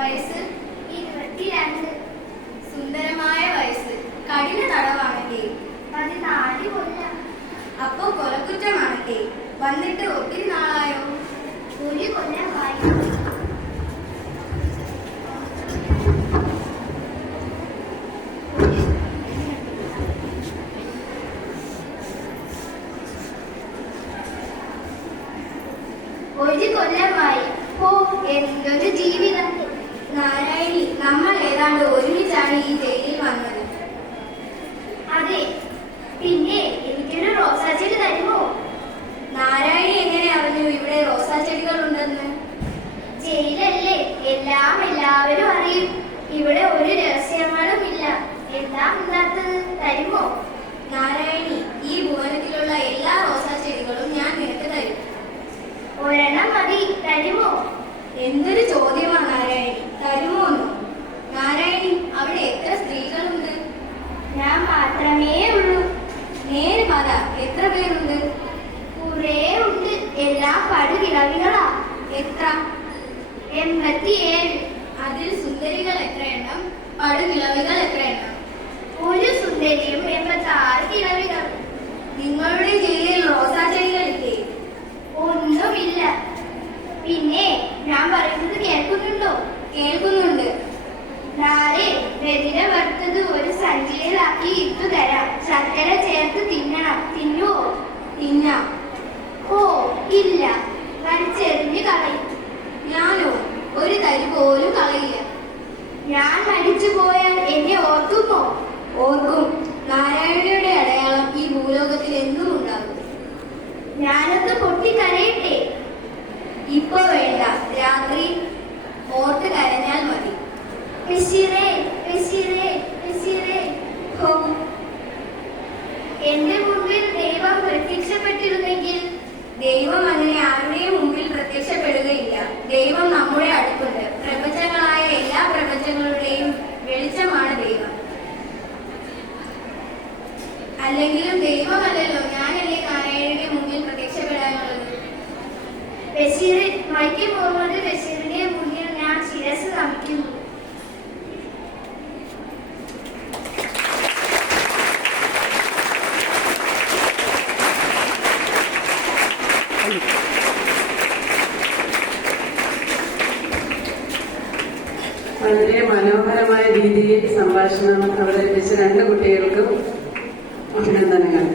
വയസ്സ് 22. സുന്ദരമായ വയസ്സ്. കഠിന തടവാണല്ലേ? 14 കൊല്ലം. അപ്പോ കൊലക്കുറ്റമാണല്ലേ? വന്നിട്ട് ഒത്തിരി നാളായോ? 1 കൊല്ലമായി. ഓ, എന്തൊരു ജീവിതം. നാരായണി, നമ്മൾ ഏതാണ്ട് ഒരുമിച്ചാണ് ഈ ജയിലിൽ വന്നത്. അതെ. പിന്നെ എനിക്കൊരു റോസാ ചെടി തരുമോ? നാരായണി എങ്ങനെ അറിഞ്ഞു ഇവിടെ റോസാ ചെടികൾ ഉണ്ടെന്ന്? ജയിലല്ലേ, എല്ലാവരും അറിയും. ഇവിടെ ഒരു രഹസ്യങ്ങളും ഇല്ല. എല്ലാം ഇല്ലാത്തത് തരുമോ? നാരായണി, ഈ ഭുവനത്തിലുള്ള എല്ലാ റോസാ ചെടികളും ഞാൻ നിനക്ക് തരും. ഒരെണ്ണം മതി, തരുമോ? എന്തൊരു ചോദ്യമാണ് നാരായണി, തരുമോന്നോ? നാരായണി, അവിടെ എത്ര സ്ത്രീകളുണ്ട്? ഞാൻ മാത്രമേ ഉള്ളൂ. നേരെ പറ, എത്ര പേരുണ്ട്? കുറേ ഉണ്ട്. എല്ലാം പടുകിളവികളാ. എത്ര? 87. അതിൽ സുന്ദരികൾ എത്ര എണ്ണം? പടുകിളവികൾ എത്ര എണ്ണം? ഒരു സുന്ദരിയും 86 കിളവികൾ. നിങ്ങളുടെ ജയിലിൽ റോസാ ചെടികളില്ലേ? ഒന്നുമില്ല. പിന്നെ ഞാൻ പറയുന്നത് കേൾക്കുന്നുണ്ടോ? കേൾക്കുന്നുണ്ട്. നാളെ വെതിര വറുത്തത് ഒരു സഞ്ചിയിലാക്കി ഇട്ടു തരാം. ശർക്കര ചേർത്ത് തിന്നണം. തിന്നുവോ? തിന്നാം. ഓ ഇല്ല, വലിച്ചെറിഞ്ഞ് കളയും. ഞാനോ ഒരു തരി പോലും കളയില്ല. ഞാൻ മരിച്ചു പോയാൽ എന്നെ ഓർക്കുമോ? ഓർക്കും. നാരായണിയുടെ അടയാളം ഈ ഭൂലോകത്തിൽ എന്നും ഉണ്ടാകും. ഞാനൊന്ന് പൊട്ടിക്കരയട്ടെ? ഇപ്പൊ വേണ്ട, രാത്രി ഓർത്ത് കരഞ്ഞാൽ മതി. ബഷീറേ, ബഷീറേ, ബഷീറേ. ഹോ, എന്റെ മുമ്പിൽ ദൈവം പ്രത്യക്ഷപ്പെട്ടിരുന്നെങ്കിൽ? ദൈവം അങ്ങനെ ആരുടെയും മുമ്പിൽ പ്രത്യക്ഷപ്പെടുകയില്ല. ദൈവം നമ്മുടെ അടുത്തുണ്ട്. പ്രപഞ്ചങ്ങളായ എല്ലാ പ്രപഞ്ചങ്ങളുടെയും വെളിച്ചമാണ് ദൈവം. അല്ലെങ്കിലും ദൈവമല്ലല്ലോ, ഞാനല്ലേ നാരായണന്റെ മുമ്പിൽ പ്രത്യക്ഷപ്പെടാനുള്ളത്. ബഷീർ, വൈക്കം മുഹമ്മദ് ബഷീറിന്റെ മുന്നിൽ ഞാൻ ശിരസ് നമിക്കുന്നു. വളരെ മനോഹരമായ രീതിയിൽ സംഭാഷണം അവതരിപ്പിച്ച 2 കുട്ടികൾക്കും അഭിനന്ദനങ്ങൾ.